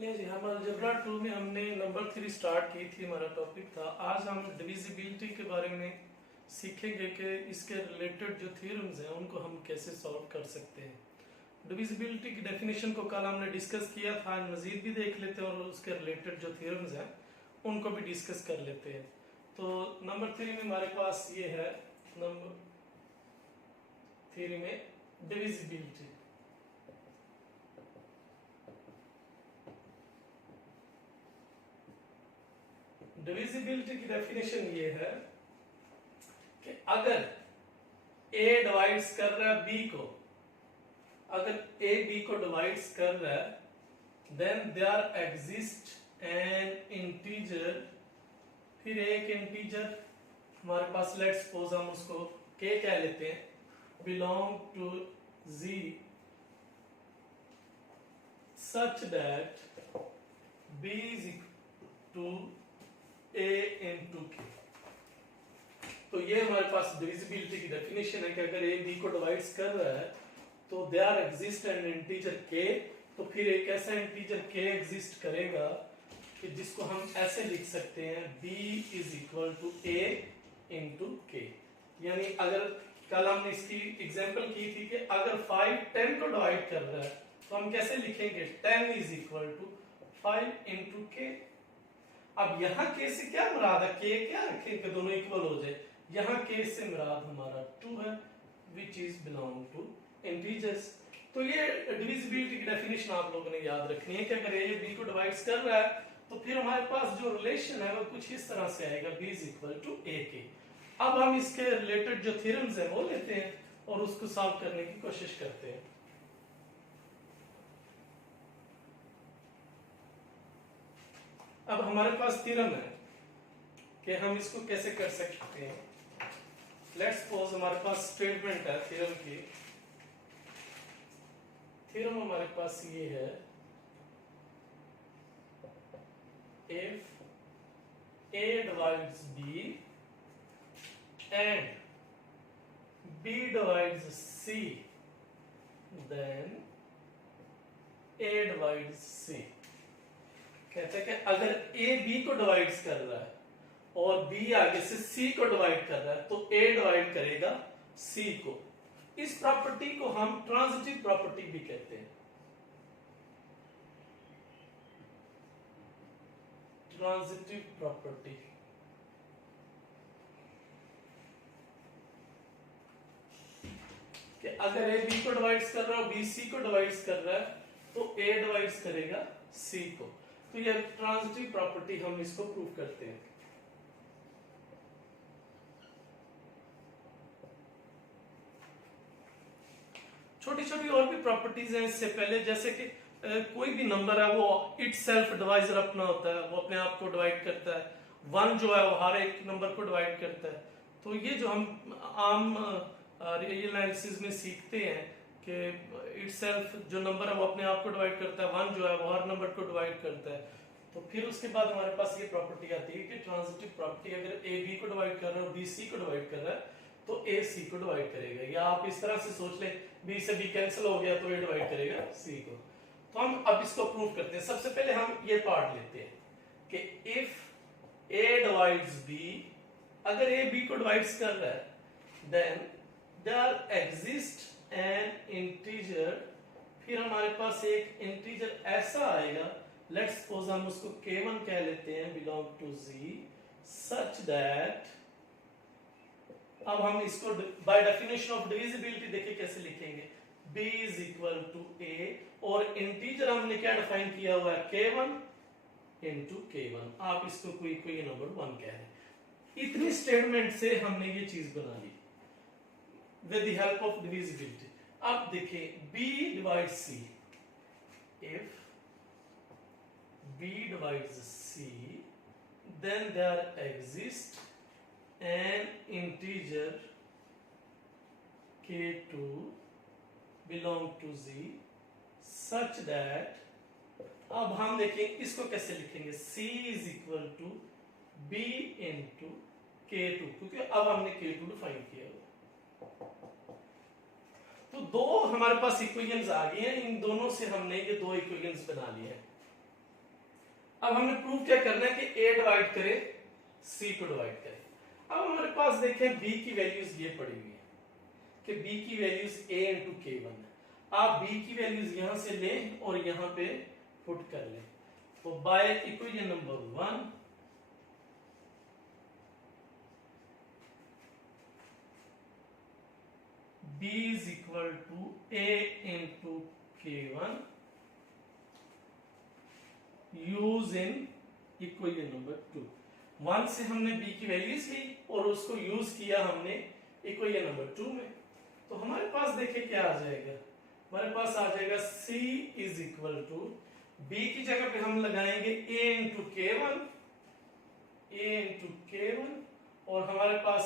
ले जी, हम अलजेब्रा 2 में हमने नंबर 3 स्टार्ट की थी। हमारा टॉपिक था। आज हम डिविजिबिलिटी के बारे में सीखेंगे कि इसके रिलेटेड जो थ्योरम्स हैं उनको हम कैसे सॉल्व कर सकते हैं। डिविजिबिलिटी की डेफिनेशन को कल हमने डिस्कस किया था, आज मजीद भी देख लेते हैं और उसके रिलेटेड जो थ्योरम्स हैं उनको भी डिस्कस कर लेते हैं। तो नंबर 3 में हमारे पास ये है, नंबर 3 में डिविजिबिलिटी। डिविजिबिलिटी की डेफिनेशन ये है कि अगर ए डिवाइड्स कर रहा है बी को, अगर ए बी को डिवाइड्स कर रहा है then there exist an integer, फिर एक इंटीजर हमारे पास, लेट्स सपोज हम उसको के कह लेते हैं, belong to Z such that b is equal to a into k. तो ये हमारे पास डिविजिबिलिटी की डेफिनेशन है कि अगर ए बी को डिवाइड्स कर रहा है तो देयर एग्जिस्ट एन इंटीजर के, तो फिर एक ऐसा इंटीजर के एग्जिस्ट करेगा कि जिसको हम ऐसे लिख सकते हैं b is equal to a into k. यानी अगर कल हमने इसकी एग्जांपल की थी कि अगर 5 10 को डिवाइड कर रहा है तो हम कैसे लिखेंगे, 10 इज इक्वल टू 5 इंटू के। अब यहाँ के से क्या मुराद है, के क्या रखें कि दोनों इक्वल हो जाए। यहाँ के से मुराद हमारा 2 है which is belong to integers. तो ये डिविजिबिलिटी की डेफिनेशन आप लोगों ने याद रखनी है कि अगर ए बी को डिवाइड्स कर रहा है तो फिर हमारे पास जो रिलेशन है वो कुछ इस तरह से आएगा, b इज इक्वल टू ए के। अब हम इसके रिलेटेड जो थ्योरम्स हैं वो लेते हैं और उसको सॉल्व करने की कोशिश करते हैं। अब हमारे पास थ्योरम है कि हम इसको कैसे कर सकते हैं। लेट्स सपोज हमारे पास स्टेटमेंट है थ्योरम की। थ्योरम हमारे पास ये है, if a divides b and b divides c then a divides c। कहते हैं कि अगर a b को डिवाइड्स कर रहा है और b आगे से c को डिवाइड कर रहा है तो a डिवाइड करेगा c को। इस प्रॉपर्टी को हम ट्रांजिटिव प्रॉपर्टी भी कहते हैं। ट्रांजिटिव प्रॉपर्टी कि अगर a b को डिवाइड्स कर रहा है और b c को डिवाइड्स कर रहा है तो a डिवाइड्स करेगा c को। तो ये ट्रांजिटिव प्रॉपर्टी, हम इसको प्रूव करते हैं। छोटी छोटी और भी प्रॉपर्टीज हैं इससे पहले, जैसे कि कोई भी नंबर है वो इट सेल्फ डिवाइजर अपना होता है, वो अपने आप को डिवाइड करता है। 1 जो है वो हर एक नंबर को डिवाइड करता है। तो ये जो हम आम रियल एनालिसिस में सीखते हैं कि इट सेल्फ जो नंबर है वो अपने आप को डिवाइड करता है, 1 जो है वो हर नंबर को डिवाइड करता है। तो फिर उसके बाद हमारे पास ये प्रॉपर्टी आती है कि ट्रांजिटिव प्रॉपर्टी, अगर ए बी को डिवाइड कर रहा है और बी सी को डिवाइड कर रहा है तो ए सी को डिवाइड करेगा। या आप इस तरह से सोच लें, बी से बी कैंसिल हो गया तो ए डिवाइड करेगा सी को। तो हम अब इसको प्रूव करते हैं। सबसे पहले हम ये पार्ट लेते हैं कि इफ ए डिवाइड्स बी, अगर ए बी को डिवाइड्स कर रहा है then there exist an integer, फिर हमारे पास एक इंटीजर ऐसा आएगा, लेट्स सपोज हम उसको k1 कह लेते हैं, belong to z such that, अब हम इसको बाय डेफिनेशन ऑफ डिविजिबिलिटी देखिए कैसे लिखेंगे, b is equal to a और इंटीजर हमने क्या डिफाइन किया हुआ है, k1 इंटू k1। आप इसको कोई नंबर 1 कह रहे हैं। इतनी स्टेटमेंट से हमने ये चीज बना ली with the help of divisibility. अब देखिए b divides c, if b divides c then there exists an integer k2 belong to z such that, अब हम देखें इसको कैसे लिखेंगे, c is equal to b into k2, क्योंकि अब हमने k2 डिफाइन किया हुआ। तो दो हमारे पास इक्वेशंस आ गई हैं, इन दोनों से हमने ये दो इक्वेशंस बना लिए हैं। अब हमने प्रूव क्या करना है कि a डिवाइड करे c को डिवाइड करे। अब हमारे पास देखें b की वैल्यूज ये पड़ी हुई है कि b की वैल्यूज a इंटू k1 है। आप b की वैल्यूज यहां से लें और यहां पे पुट कर लें, तो by equation number 1 b is equal to a into k1 use in equation number 2। 1 से हमने b की वैल्यूज ली और उसको यूज किया हमने इक्वेशन नंबर 2 में, तो हमारे पास देखिए क्या आ जाएगा। हमारे पास आ जाएगा c is equal to b की जगह पे हम लगाएंगे a इंटू k1 और हमारे पास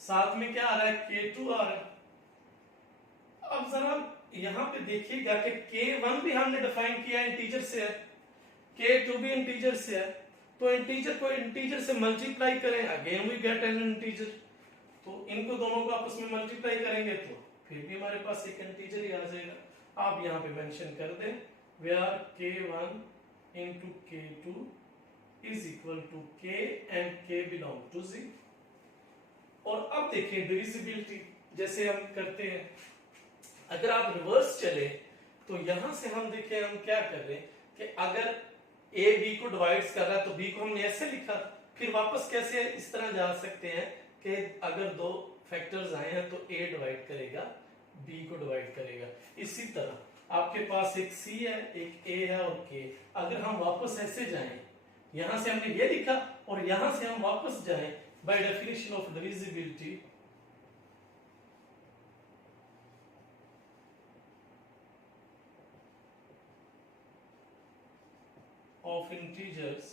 साथ में क्या आ रहा है k2 आ रहा है। अब जरा यहां पे देखिएगा कि k1 भी हमने डिफाइन किया इंटीजर से है, k2 भी इंटीजर से है, तो इंटीजर को इंटीजर से मल्टीप्लाई करें, again we get an integer, तो इनको दोनों को आपस में मल्टीप्लाई करेंगे तो फिर भी हमारे पास एक इंटीजर ही आ जाएगा। आप यहाँ पे मेंशन कर दें where k1 into k2 is equal to k and k belong to z। और अब देखिए डिविजिबिलिटी जैसे हम करते हैं, अगर आप रिवर्स चले तो यहां से हम देखें हम क्या कर रहे हैं कि अगर a b को डिवाइड कर रहा है तो b को हमने ऐसे लिखा, फिर वापस कैसे इस तरह जा सकते हैं कि अगर दो फैक्टर्स आए हैं तो a डिवाइड करेगा b को डिवाइड करेगा। इसी तरह आपके पास एक c है, एक a है और k, अगर हम वापस ऐसे जाएं, यहां से हमने ये लिखा और यहां से हम वापस जाएं, bye definition of divisibility of integers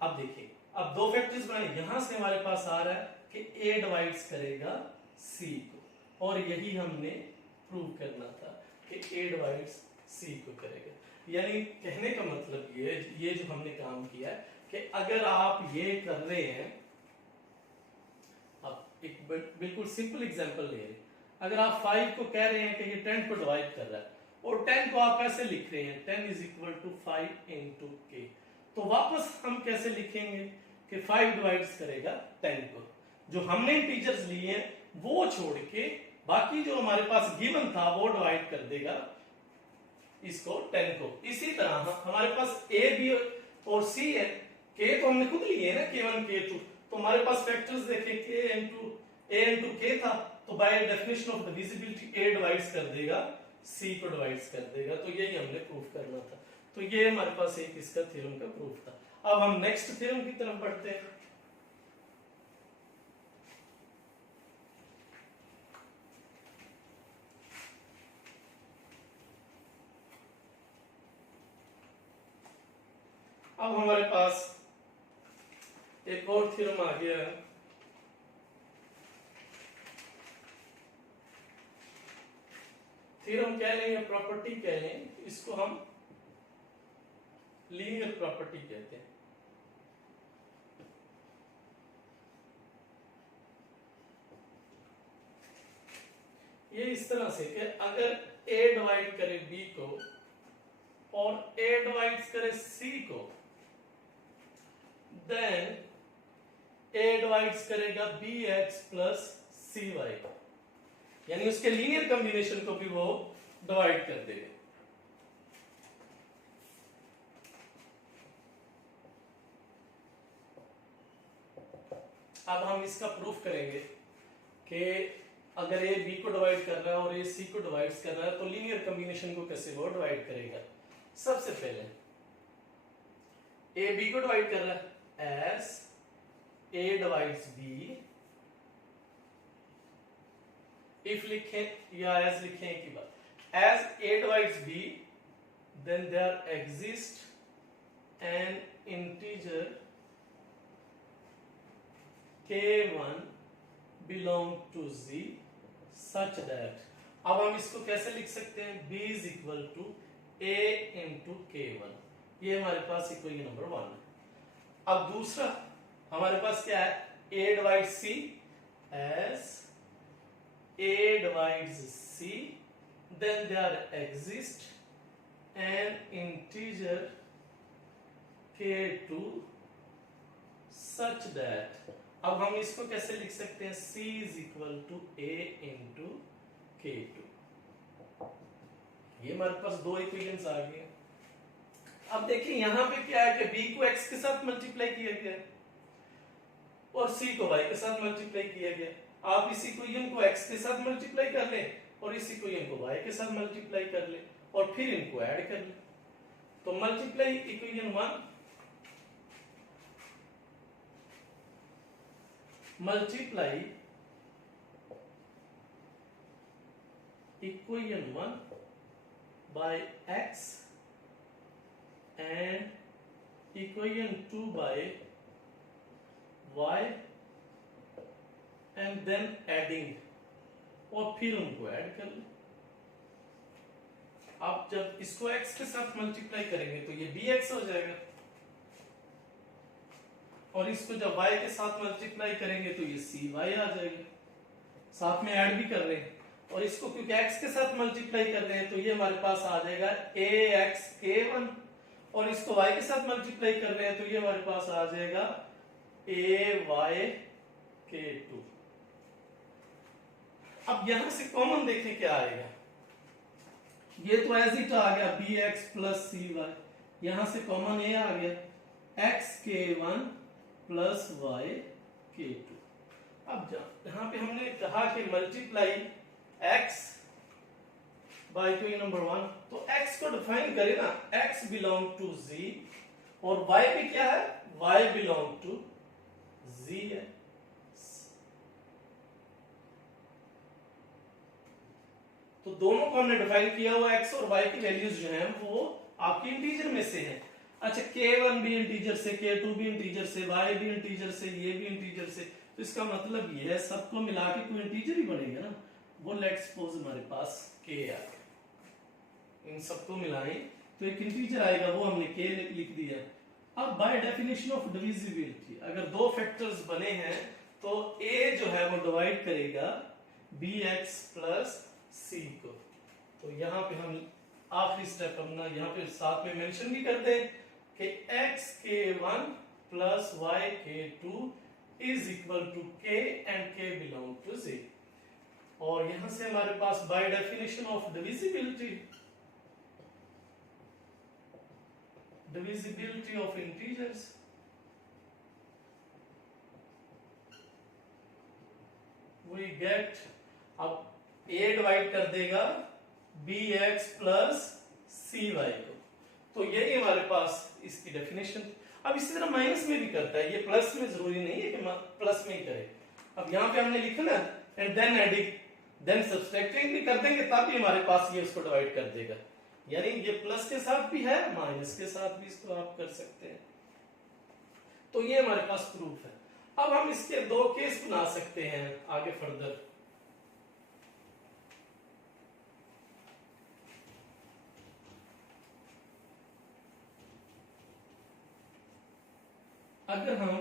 अब देखिए, अब दो फैक्टर्स बनाए, यहां से हमारे पास आ रहा है कि a डिवाइड्स करेगा c को, और यही हमने प्रूव करना था कि a डिवाइड्स c को करेगा। यानी कहने का मतलब ये जो हमने काम किया है कि अगर आप ये कर रहे हैं, अब एक बिल्कुल सिंपल एग्जांपल ले रहे हैं, अगर आप 5 को कह रहे हैं कि ये 10 को डिवाइड कर रहा है और 10 को आप ऐसे लिख रहे हैं 10 is equal to 5 into k, तो वापस हम कैसे लिखेंगे कि 5 डिवाइड्स करेगा 10 को, जो हमने इंटीजर्स लिए हैं वो छोड़ के बाकी जो हमारे पास गिवन था वो डिवाइड कर देगा इसको 10 को। इसी तरह हमारे पास a b और c है, k तो हमने खुद लिए है ना, k1 k2, तो हमारे पास फैक्टर्स देखें a इंटू k था, तो by definition of divisibility a divides कर देगा c को डिवाइड्स कर देगा, तो यही हमने प्रूफ करना था। तो ये हमारे पास एक इसका थ्योरम का प्रूफ था। अब हम नेक्स्ट थ्योरम की तरफ बढ़ते हैं। अब हमारे पास एक और थ्योरम आ गया है, थ्योरम कह लें या प्रॉपर्टी कह लें, इसको हम लीनियर प्रॉपर्टी कहते हैं। ये इस तरह से कि अगर a डिवाइड करे b को और a डिवाइड करे c को, देन a डिवाइड्स करेगा bx प्लस cy, यानी उसके लीनियर कॉम्बिनेशन को भी वो डिवाइड कर देगा। अब हम इसका प्रूफ करेंगे कि अगर a b को डिवाइड कर रहा है और a c को डिवाइड कर रहा है तो लीनियर कॉम्बिनेशन को कैसे वो डिवाइड करेगा। सबसे पहले a b को डिवाइड कर रहा है as a divides b, if लिखें या एज लिखें एक ही बात, as a divides b then there exists an integer k1 belong to z such that, अब हम इसको कैसे लिख सकते हैं, b is equal to a into k1, ये हमारे पास इक्वेशन नंबर 1 है। अब दूसरा हमारे पास क्या है, a divides c as a divides c then there exist an integer k2 such that, अब हम इसको कैसे लिख सकते हैं, c is equal to a into k2। ये हमारे पास दो इक्वेशंस आ गए। अब देखिए यहां पे क्या है कि b को x के साथ मल्टीप्लाई किया गया और c को y के साथ मल्टीप्लाई किया गया। आप इस इक्वेशन को x के साथ मल्टीप्लाई कर लें और इस इक्वेशन को y के साथ मल्टीप्लाई कर लें और फिर इनको ऐड कर लें। तो multiply equation 1 multiply equation 1 by x and equation 2 by y and then adding, और फिर उनको ऐड कर लें। आप जब इसको x के साथ मल्टीप्लाई करेंगे तो ये bx हो जाएगा और इसको जब y के साथ मल्टीप्लाई करेंगे तो ये cy आ जाएगा। साथ में ऐड भी कर रहे हैं और इसको क्योंकि x के साथ मल्टीप्लाई कर रहे हैं तो ये हमारे पास आ जाएगा ax k1 और इसको y के साथ मल्टीप्लाई कर रहे हैं तो ये हमारे पास आ जाएगा ay k2। अब यहां से कॉमन देखें क्या आएगा, ये तो एज इट आ गया bx प्लस cy, यहां से कॉमन ये आ गया x k1 plus y k2। अब यहां पे हमने कहा कि multiply x by equation number 1, तो x को डिफाइन करें ना, x बिलोंग टू z और y भी क्या है, y बिलोंग टू z है। तो दोनों को हमने डिफाइन किया हुआ x और y की वैल्यूज जो हैं वो आपकी इंटीजर में से हैं। अच्छा k1 भी इंटीजर से, k2 भी इंटीजर से, y भी इंटीजर से, ये भी इंटीजर से, तो इसका मतलब ये है सबको मिला के कोई इंटीजर ही बनेगा ना। वो लेट्स सपोज हमारे पास k आ, इन सबको मिलाएं तो एक इंटीजर आएगा, वो हमने k लिख दिया। अब बाय डेफिनेशन ऑफ डिविजिबिलिटी अगर दो फैक्टर्स बने हैं तो a जो है वो डिवाइड करेगा bx प्लस c को। तो यहाँ पे हम आखिरी स्टेप अपना यहाँ पे साथ में मेंशन भी करते हैं कि x k1 plus y k2 is equal to k and k belong to z। और यहां से हमारे पास by definition of divisibility of integers we get, अब a डिवाइड कर देगा bx प्लस cy को, तो यही हमारे पास इसकी डेफिनेशन। अब इसी तरह माइनस में भी करता है, ये प्लस में जरूरी नहीं है कि प्लस में ही करे। अब यहाँ पे हमने लिखा ना and then adding then subtracting भी कर देंगे तब भी हमारे पास ये उसको डिवाइड कर देगा, यानी ये प्लस के साथ भी है माइनस के साथ भी इसको आप कर सकते हैं। तो ये हमारे पास प्रूफ है। अब हम इसके दो केस बना सकते हैं आगे फर्दर। अगर हम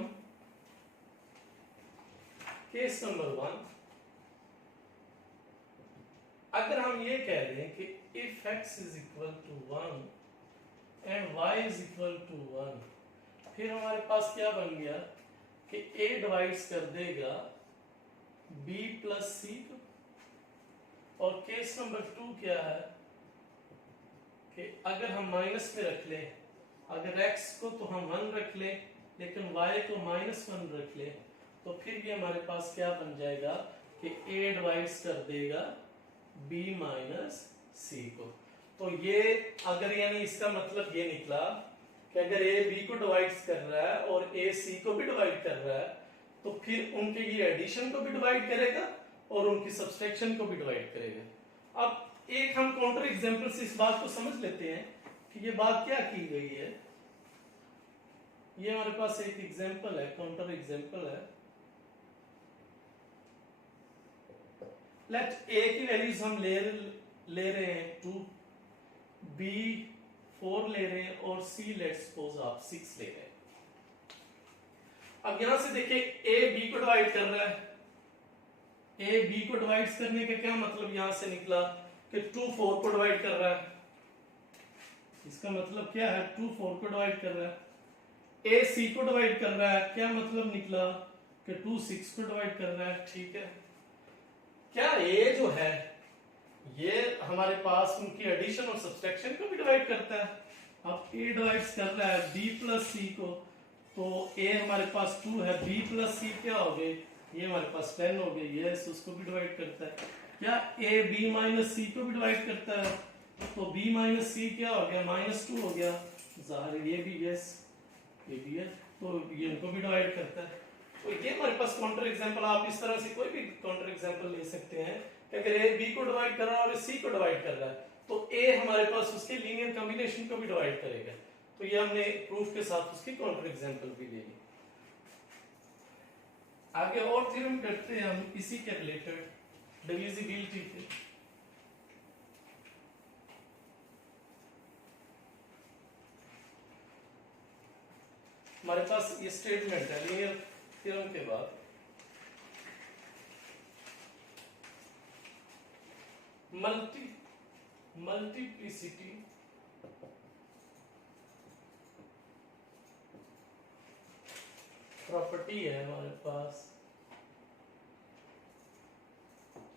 केस नंबर 1 अगर हम ये कह दें कि if x is equal to 1 and y is equal to 1, फिर हमारे पास क्या बन गया कि a डिवाइड्स कर देगा b प्लस c को, और केस नंबर 2 क्या है कि अगर हम माइनस में रख लें, अगर x को तो हम 1 रख लें लेकिन y को -1 रख लें, तो फिर ये हमारे पास क्या बन जाएगा कि a डिवाइड्स कर देगा b माइनस c को। तो ये अगर यानी इसका मतलब ये निकला कि अगर a b को डिवाइड्स कर रहा है और a c को भी डिवाइड कर रहा है तो फिर उनके ये एडिशन को भी डिवाइड करेगा और उनकी सब्सट्रैक्शन को भी डिवाइड करेगा। अब एक हम काउंटर एग्जांपल से इस बात को समझ लेते हैं कि ये बात क्या की गई है। ये हमारे पास एक एग्जांपल है, काउंटर एग्जांपल है। लेट a की वैल्यूज हम ले रहे हैं 2, b 4 ले रहे हैं और c लेट्स सपोज आप 6 ले रहे हैं। अब यहां से देखिए a b को डिवाइड कर रहा है, a b को डिवाइड करने का क्या मतलब यहां से निकला कि 2 4 को डिवाइड कर रहा है, इसका मतलब क्या है 2 4 को डिवाइड कर रहा है। ए सी को डिवाइड कर रहा है, क्या मतलब निकला कि 2 6 को डिवाइड कर रहा है। ठीक है, क्या ए जो है ये हमारे पास उनकी एडिशन और सब्सट्रैक्शन को भी डिवाइड करता है। अब ए डिवाइड्स कर रहा है बी प्लस सी को, तो ए हमारे पास 2 है, बी प्लस सी क्या हो गए, ये हमारे पास 10 हो गए, यस उसको भी डिवाइड करता है। क्या ए बी माइनस सी को भी डिवाइड करता है, तो b माइनस सी क्या हो गया -2 हो गया, जाहिर ये भी यस ये भी है, तो ये इनको भी डिवाइड करता है। तो ये हमारे पास काउंटर एग्जांपल, आप इस तरह से कोई भी काउंटर एग्जांपल ले सकते हैं कि अगर a b को डिवाइड कर रहा है और c को डिवाइड कर रहा है, तो a हमारे पास उसके लीनियर कॉम्बिनेशन को भी डिवाइड करेगा। तो ये हमने प्रूफ के साथ उसकी काउंटर एग्जांपल भी ले ली। आगे और थ्योरम करते हैं हम इसी के रिलेटेड, डिविजिबिलिटी के। हमारे पास ये स्टेटमेंट है लीनियर थ्योरम के बाद, मल्टीप्लिसिटी प्रॉपर्टी है हमारे पास,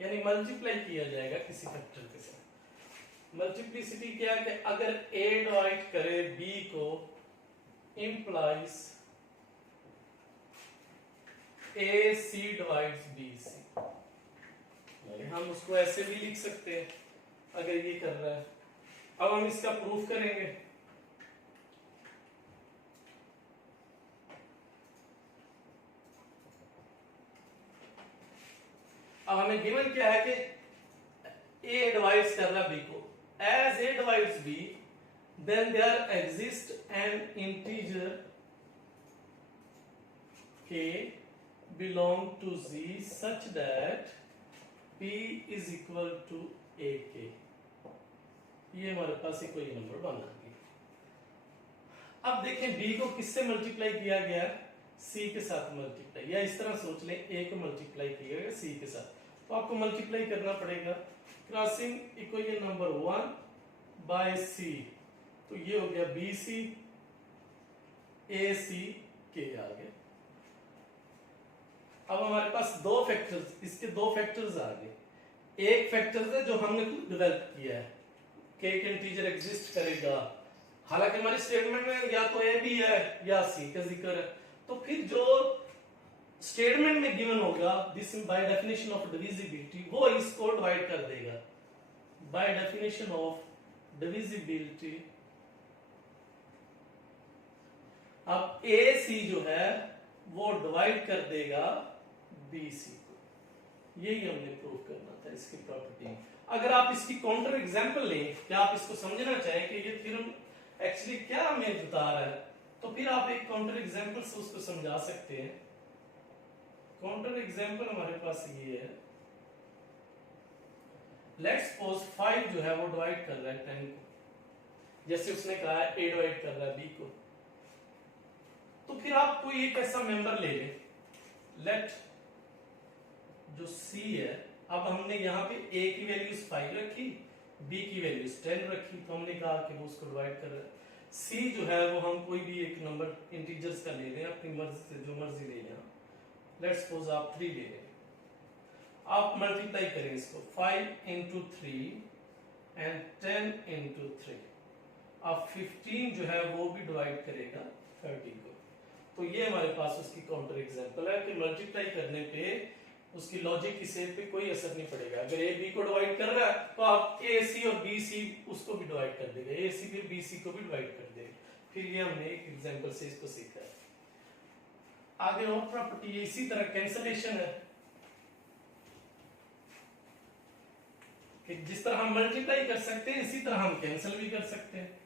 यानी मल्टीप्लाई किया जाएगा किसी फैक्टर के साथ। मल्टीप्लिसिटी क्या है कि अगर a डिवाइड करे b को implies AC divides BC। हम उसको ऐसे भी लिख सकते हैं अगर ये कर रहा है। अब हम इसका प्रूफ करेंगे। अब हमें गिवन क्या है कि A डिवाइड्स कर रहा B को, as A divides B then there exists an integer k belong to Z such that P is equal to AK। ये हमारे पास एक कोई नंबर बना है। अब देखें B को किससे मल्टीप्लाई किया गया, C के साथ मल्टीप्लाई, या इस तरह सोच लें A को मल्टीप्लाई किया गया C के साथ, तो आपको मल्टीप्लाई करना पड़ेगा crossing equation number 1 by C, तो ये हो गया BC AC के आ गए। अब हमारे पास दो फैक्टर्स, इसके दो फैक्टर्स आ गए। एक फैक्टर है जो हमने डेवलप किया है कि एक इंटीजर एग्जिस्ट करेगा, हालांकि हमारी स्टेटमेंट में या तो ए भी है या सी का जिक्र है, तो फिर जो स्टेटमेंट में गिवन होगा this by definition of divisibility, वो इसको डिवाइड कर देगा। बाय डेफिनेशन ऑफ डिविजिबिलिटी अब ए सी जो है वो डिवाइड कर देगा बी सी को। यही हमने प्रूव करना था इसकी प्रॉपर्टी। अगर आप इसकी काउंटर एग्जांपल लें, क्या आप इसको समझना चाहें कि ये थ्योरम एक्चुअली क्या हमें बता रहा है, तो फिर आप एक काउंटर एग्जांपल से उसको समझा सकते हैं। काउंटर एग्जांपल हमारे पास ये है, लेट्स सपोज 5 जो है वो डिवाइड कर रहा है 10 को, जैसे उसने कहा है a डिवाइड कर रहा है b को, तो फिर आप कोई एक ऐसा मेंबर ले लें, लेट जो c है, अब हमने यहाँ पे a की वैल्यूज 5 रखी, b की वैल्यूज 10 रखी, तो हमने कहा कि वो उसको डिवाइड कर रहा है। c जो है वो हम कोई भी एक नंबर इंटीजर्स का ले लें, अपनी मर्जी से जो मर्जी ले लें। लेट्स सपोज आप 3 ले लें, आप मल्टीप्लाई करें इसको 5 into 3 and 10 into 3, अब 15 जो है वो भी डिवाइड करेगा 30 को। तो ये हमारे पास उसकी काउंटर एग्जांपल है कि मल्टीप्लाई करने पे उसकी लॉजिक की सेट पे कोई असर नहीं पड़ेगा। अगर ए बी को डिवाइड कर रहा है तो आप ए सी और बी सी उसको भी डिवाइड कर देगा, ए सी फिर बी सी को भी डिवाइड कर देगा। फिर ये हमने एक एग्जांपल से इसको सीखा है। आगे और प्रॉपर्टी है, इसी तरह कैंसलेशन है कि जिस तरह हम मल्टीप्लाई कर सकते हैं इसी तरह हम कैंसिल भी कर सकते हैं।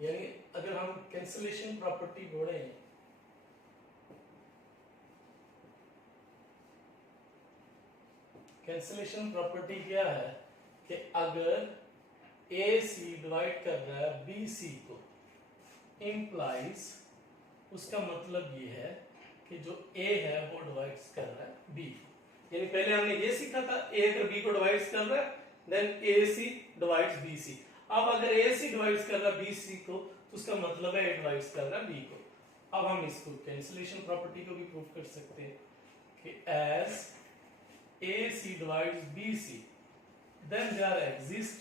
यानी अगर हम कैंसलेशन प्रॉपर्टी बोले, कैंसलेशन प्रॉपर्टी क्या है कि अगर ए सी डिवाइड कर रहा है बी सी को, इंप्लाइज उसका मतलब ये है कि जो ए है वो डिवाइड्स कर रहा है बी। यानी पहले हमने ये सीखा था ए अगर बी को डिवाइड्स कर रहा है देन ए सी डिवाइड्स बी सी। अब अगर ए सी डिवाइड्स कर रहा है बी सी को तो उसका मतलब है ए डिवाइड्स कर रहा है बी को। अब हम इसको कैंसिलेशन प्रॉपर्टी को भी प्रूव कर सकते हैं कि as a c divides b c then there exist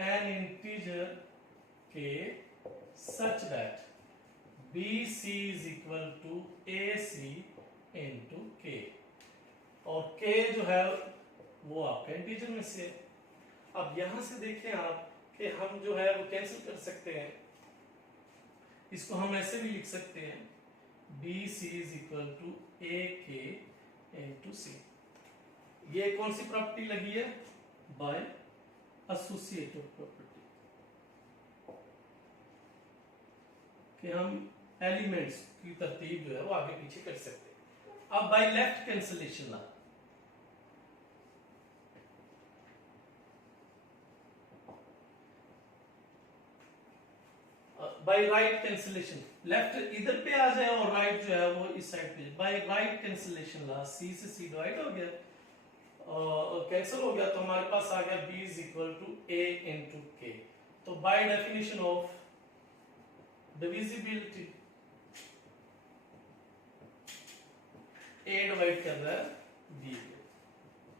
an integer k such that BC is equal to AC into K और K जो है वो आपका इंटीजर में से। अब यहां से देखें आप कि हम जो है वो कैंसिल कर सकते हैं। इसको हम ऐसे भी लिख सकते हैं BC is equal to AK into C। ये कौन सी प्रॉपर्टी लगी है? बाय एसोसिएटिव प्रॉपर्टी कि हम एलिमेंट्स की तरतीब जो है वो आगे पीछे कर सकते हैं। अब by left cancellation law, by right cancellation, left इधर पे आ जाए और राइट जो है वो इस साइड पे। बाय राइट कैंसिलेशन ला सी से सी डिवाइड हो गया और कैंसिल हो गया तो हमारे पास आ गया b is equal to a into k. तो by definition of divisibility a divide कर रहा है b को,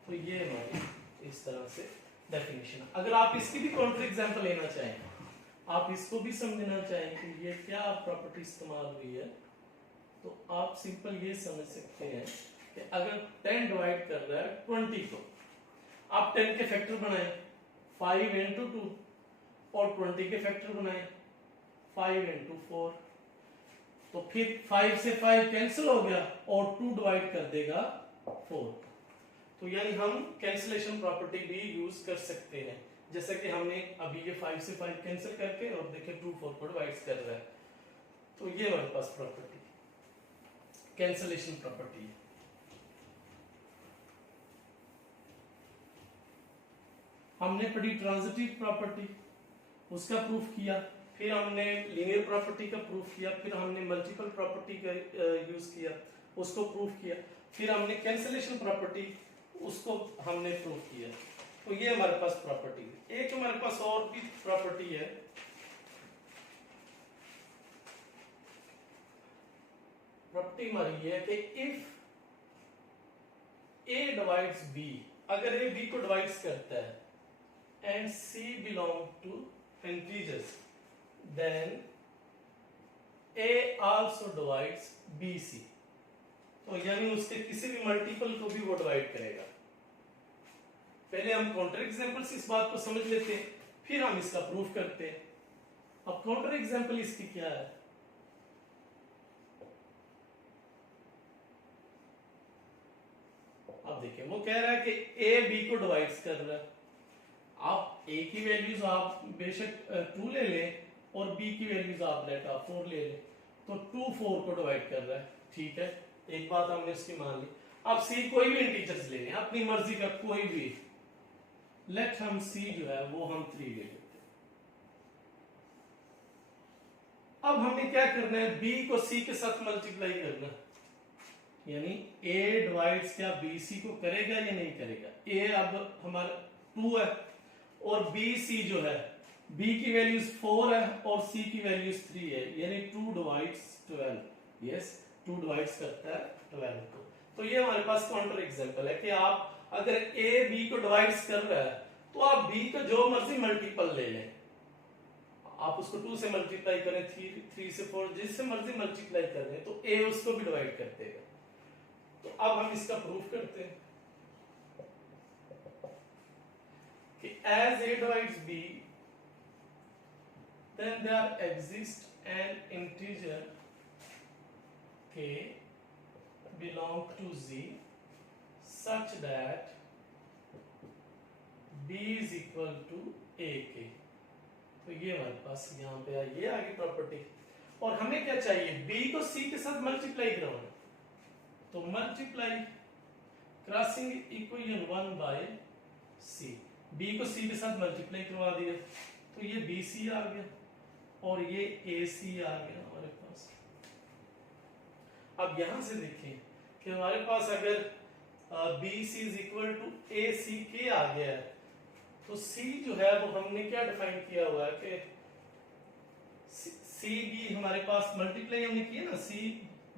तो ये हमारी इस तरह से डेफिनेशन। अगर आप इसकी भी काउंटर एग्जांपल लेना चाहें, आप इसको भी समझना चाहें कि ये क्या प्रॉपर्टी इस्तेमाल हुई है, तो आप सिंपल ये समझ सकते हैं कि अगर 10 डिवाइड कर रहा है 20 को, आप 10 के फैक्टर बनाएं 5 into 2 और 20 के फैक्टर बनाएं 5 into 4, तो फिर 5 से 5 कैंसिल हो गया और 2 डिवाइड कर देगा 4। तो यानी हम कैंसिलेशन प्रॉपर्टी भी यूज कर सकते हैं, जैसे कि हमने अभी ये 5 से 5 कैंसिल करके और देखिए 2 4 को डिवाइड कर रहा है। तो ये हमारे पास प्रॉपर्टी कैंसिलेशन प्रॉपर्टी है। हमने पढ़ी ट्रांजिटिव प्रॉपर्टी, उसका प्रूफ किया, फिर हमने लीनियर प्रॉपर्टी का प्रूफ किया, फिर हमने मल्टीपल प्रॉपर्टी का यूज किया, उसको प्रूफ किया, फिर हमने कैंसिलेशन प्रॉपर्टी उसको हमने प्रूफ किया। तो ये हमारे पास प्रॉपर्टी है। एक हमारे पास और भी प्रॉपर्टी है, प्रॉपर्टी हमारी ये है कि इफ A डिवाइड्स B, अगर A B को डिवाइड्स करता है एंड C बिलोंग टू इंटीजर्स then A also divides BC, तो यानी उसके किसी भी मल्टीपल को भी वो डिवाइड करेगा। पहले हम काउंटर एग्जांपल से इस बात को समझ लेते हैं, फिर हम इसका प्रूफ करते हैं। अब काउंटर एग्जांपल इसकी क्या है? अब देखिए वो कह रहा है कि A B को डिवाइड्स कर रहा है। आप A की वैल्यूज आप बेशक 2 ले लें और B की वैल्यूज आप लेटा 4 ले लें, तो 2 4 को डिवाइड कर रहा है, ठीक है, एक बात हमने इसकी मान ली। अब C कोई भी इंटीजर्स ले लें अपनी मर्जी का कोई भी, लेट हम C जो है वो हम 3 ले लेते हैं। अब हमें क्या करना है, B को C के साथ मल्टीप्लाई करना, यानी A डिवाइड्स क्या BC को करेगा या नहीं करेगा। A अब हमारा 2 है और BC जो है B की वैल्यूज 4 है और C की वैल्यूज 3 है, यानी 2 डिवाइड्स 12, यस 2 डिवाइड्स करता है 12 को। तो ये हमारे पास काउंटर एग्जांपल है कि आप अगर A B को डिवाइड्स कर रहा है तो आप B का जो मर्जी मल्टीपल ले लें, आप उसको 2 से मल्टीप्लाई करें, 3 से 4, जिससे मर्जी मल्टीप्लाई कर दें, तो A उसको भी डिवाइड कर देगा। तो अब हम इसका प्रूफ करते हैं कि as A divides B then there exists an integer k belong to Z such that B is equal to AK। तो ये हमारे पास यहाँ पे ये आगे प्रॉपर्टी, और हमें क्या चाहिए, B को C के साथ मल्टीप्लाई करवाना, तो multiply crossing equation 1 by C, B को C के साथ मल्टीप्लाई करवा दिया तो ये BC आ गया और ये AC आ गया हमारे पास। अब यहां से देखें कि हमारे पास अगर b c is equal to a c के आ गया है, तो सी जो है वो हमने क्या डिफाइन किया हुआ है कि सी भी हमारे पास मल्टीप्लाई हमने किया ना, सी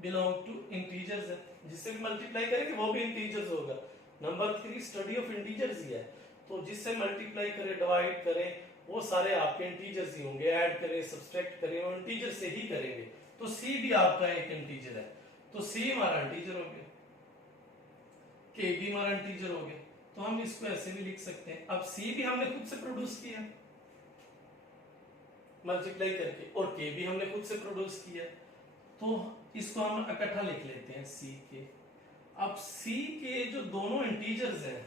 बिलोंग टू इंटीजर्स है, जिससे भी मल्टीप्लाई करेंगे वो भी इंटीजर्स होगा। नंबर 3 स्टडी ऑफ इंटीजर्स ही है, तो जिससे मल्टीप्लाई करें डिवाइड करें वो सारे आपके इंटीजर्स ही होंगे, ऐड करें सब्सट्रैक्ट करें वो इंटीजर से ही करेंगे। तो सी भी आपका एक इंटीजर है, तो सी हमारा इंटीजर हो गया, के भी हमारा इंटीजर हो गया, तो हम इसको ऐसे भी लिख सकते हैं। अब सी भी हमने खुद से प्रोड्यूस किया मल्टीप्लाई करके, और के भी हमने खुद से प्रोड्यूस किया, तो इसको हम इकट्ठा लिख लेते हैं सी के। अब सी के जो दोनों इंटीजर्स हैं,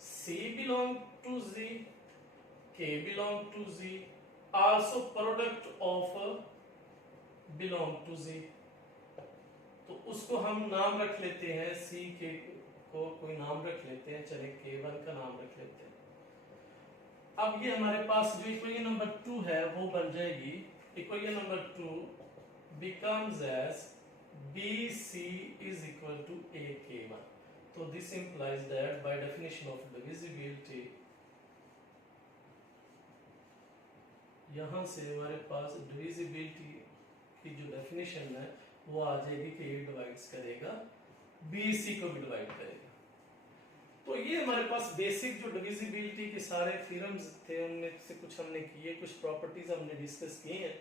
सी belong to g, k belong to g, also product of belong to g, तो उसको हम नाम रख लेते हैं, सी के को कोई नाम रख लेते हैं, चले k1 का नाम रख लेते हैं। अब ये हमारे पास जो इक्वेशन नंबर 2 है वो बन जाएगी, equation number 2 becomes as BC is equal to AK1. So this implies that by definition of divisibility, यहाँ से हमारे पास divisibility की जो definition है वो आ जाएगी कि A डिवाइड्स करेगा BC को भी डिवाइड करेगा। तो ये हमारे पास बेसिक जो डिविजिबिलिटी के सारे थ्योरम्स थे उनमें से कुछ हमने किए, कुछ प्रॉपर्टीज हमने डिस्कस की हैं।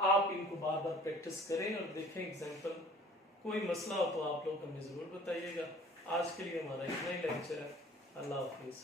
आप इनको बार बार प्रैक्टिस करें और देखें एग्जाम्पल। कोई मसला हो तो आप लोग हमें ज़रूर बताइएगा। आज के लिए हमारा इतना ही लेक्चर है। अल्लाह हाफिज़।